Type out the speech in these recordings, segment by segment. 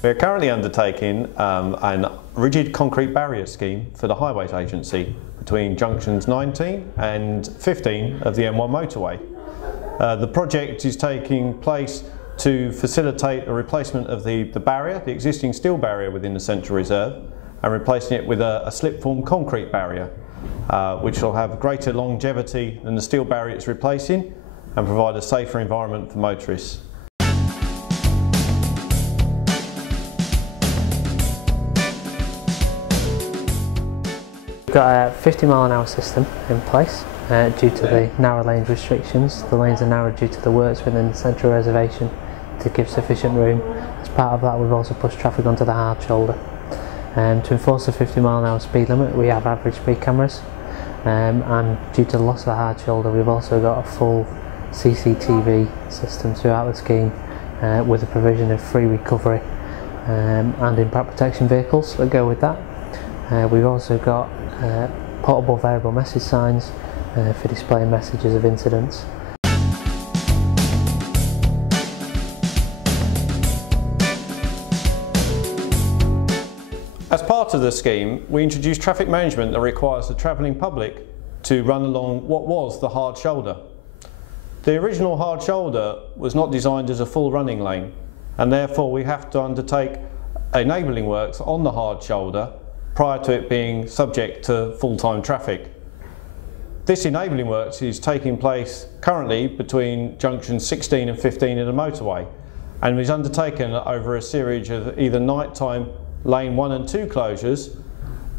We're currently undertaking a rigid concrete barrier scheme for the Highways Agency between junctions 19 and 15 of the M1 motorway. The project is taking place to facilitate a replacement of the barrier, the existing steel barrier within the Central Reserve, and replacing it with a slip-form concrete barrier, which will have greater longevity than the steel barrier it's replacing and provide a safer environment for motorists. We've got a 50-mile-an-hour system in place due to the narrow lanes restrictions. The lanes are narrowed due to the works within the central reservation to give sufficient room. As part of that, we've also pushed traffic onto the hard shoulder. To enforce the 50-mile-an-hour speed limit, we have average speed cameras, and due to the loss of the hard shoulder, we've also got a full CCTV system throughout the scheme with the provision of free recovery and impact protection vehicles that go with that. We've also got portable variable message signs for displaying messages of incidents. As part of the scheme, we introduced traffic management that requires the travelling public to run along what was the hard shoulder. The original hard shoulder was not designed as a full running lane, and therefore we have to undertake enabling works on the hard shoulder prior to it being subject to full-time traffic. This enabling works is taking place currently between junctions 16 and 15 of the motorway, and is undertaken over a series of either nighttime lane 1 and 2 closures,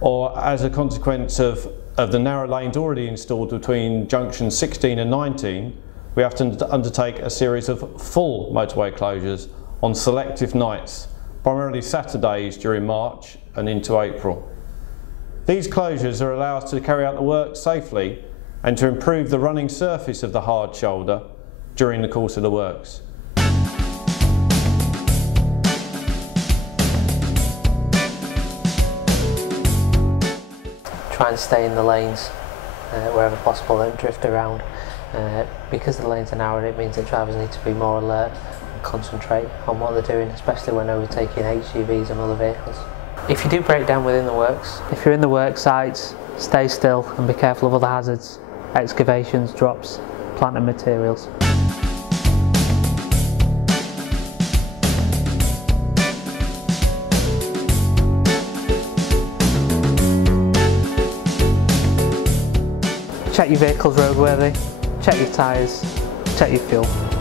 or as a consequence of the narrow lanes already installed between junctions 16 and 19, we have to undertake a series of full motorway closures on selective nights, primarily Saturdays during March and into April. These closures are allow us to carry out the work safely and to improve the running surface of the hard shoulder during the course of the works. Try and stay in the lanes wherever possible, don't drift around. Because the lanes are narrow, it means that drivers need to be more alert and concentrate on what they're doing, especially when overtaking HGVs and other vehicles. If you do break down within the works, if you're in the work sites, stay still and be careful of other hazards, excavations, drops, plant and materials. Check your vehicle's roadworthy, check your tyres, check your fuel.